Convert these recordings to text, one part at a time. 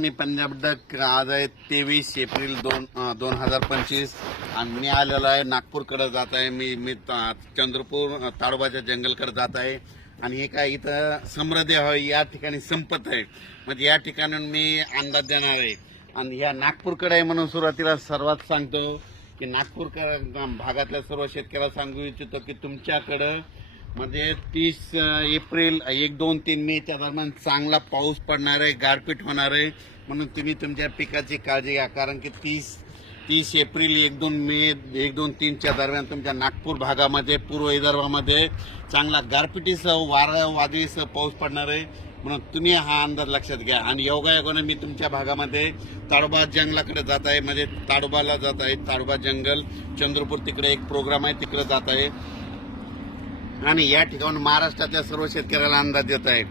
मी Punjab duck आज आहे तेवीस एप्रिल दोन दोन हजार पंचवीस आणि मी आलेलो आहे नागपूरकडे जात आहे मी मी चंद्रपूर ताडोबाच्या जंगलकडे जात आहे आणि हे काय इथं समृद्धी हवं या ठिकाणी संपत आहे म्हणजे या ठिकाणून मी अंदाज देणार आहे आणि ह्या नागपूरकडे आहे म्हणून सुरुवातीला सर्वात सांगतो की नागपूरकडे भागातल्या सर्व शेतकऱ्याला सांगू इच्छितो की तुमच्याकडं म्हणजे तीस एप्रिल एक दोन तीन मेच्या दरम्यान चांगला पाऊस पडणार आहे गारपीट होणार आहे म्हणून तुम्ही तुमच्या पिकाची काळजी घ्या कारण की तीस तीस एप्रिल एक दोन मे एक दोन तीनच्या दरम्यान तुमच्या नागपूर भागामध्ये पूर्व विदर्भामध्ये चांगला गारपिटीसह वारा वादळीसह पाऊस पडणार आहे म्हणून तुम्ही हा अंदाज लक्षात घ्या आणि योगायोगाने मी तुमच्या भागामध्ये ताडोबा जंगलाकडे जात आहे म्हणजे ताडोबाला जात आहे ताडोबा जंगल चंद्रपूर तिकडे एक प्रोग्राम आहे तिकडे जात आहे आणि या ठिकाणी महाराष्ट्रातल्या सर्व शेतकऱ्याला अंदाज देत आहे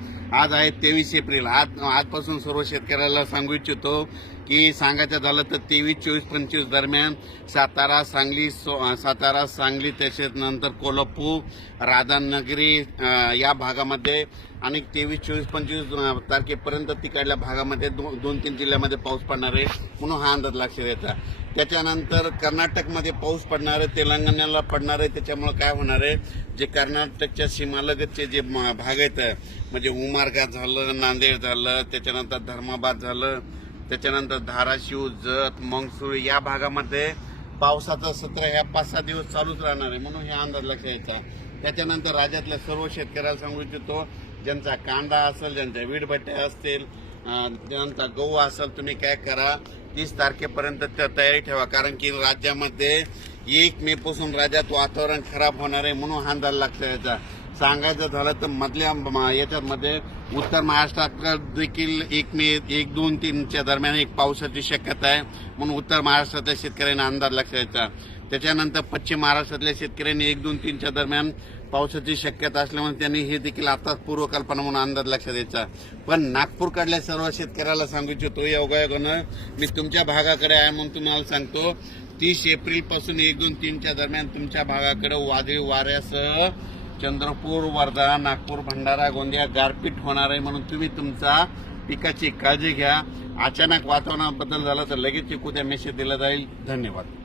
आज आहे तेवीस एप्रिल आज आजपासून सर्व शेतकऱ्याला सांगू इच्छितो की सांगायचं झालं तर तेवीस चोवीस पंचवीस दरम्यान सातारा सांगली सो सातारा सांगली तसेच नंतर कोल्हापूर राधानगरी या भागामध्ये आणि तेवीस चोवीस पंचवीस तारखेपर्यंत तिकडल्या भागामध्ये दो दोन तीन जिल्ह्यामध्ये पाऊस पडणार आहे म्हणून हा अंदाज लक्षात देता त्याच्यानंतर कर्नाटकमध्ये पाऊस पडणार आहे तेलंगणाला पडणार आहे त्याच्यामुळं काय होणार आहे जे कर्नाटकच्या सीमालगतचे जे भाग आहेत म्हणजे उमारगा झालं नांदेड झालं त्याच्यानंतर धर्माबाद झालं त्याच्यानंतर धाराशिव जत मंगसूळ या भागामध्ये पावसाचं सत्र ह्या पाच सहा दिवस चालूच राहणार आहे म्हणून हे अंदाज लक्ष यायचा त्याच्यानंतर राज्यातल्या सर्व शेतकऱ्याला सांगू इच्छितो ज्यांचा कांदा असेल ज्यांच्या वीटभट्ट्या असतील ज्यांचा गहू असेल तुम्ही काय करा तीस तारखेपर्यंत त्या तयारी ठेवा कारण की राज्यामध्ये एक मेपासून राज्यात वातावरण खराब होणार आहे म्हणून हा अंदाज लागतो याचा सांगायचं झालं तर मधल्या याच्यामध्ये उत्तर महाराष्ट्रात देखील एक मे एक दोन तीनच्या दरम्यान एक पावसाची शक्यता आहे म्हणून उत्तर महाराष्ट्रातल्या शेतकऱ्यांना अंदाज लक्षायचा त्याच्यानंतर पश्चिम महाराष्ट्रातल्या शेतकऱ्यांनी एक दोन तीनच्या दरम्यान पावसाची शक्यता असल्यामुळे त्यांनी हे देखील आताच पूर्वकल्पना म्हणून अंदाज लक्षात द्यायचा पण नागपूरकडल्या सर्व शेतकऱ्याला सांगू इच्छितो योगायोगानं मी तुमच्या भागाकडे आहे म्हणून तुम्हाला सांगतो तीस एप्रिलपासून एक दोन तीनच्या दरम्यान तुमच्या भागाकडं वादळी वाऱ्यासह चंद्रपूर वर्धा नागपूर भंडारा गोंदिया गारपीट होणार आहे म्हणून तुम्ही तुमचा पिकाची काळजी घ्या अचानक वातावरणाबद्दल बदल झाला तर लगेच चिकू त्या मेसेज दिला जाईल धन्यवाद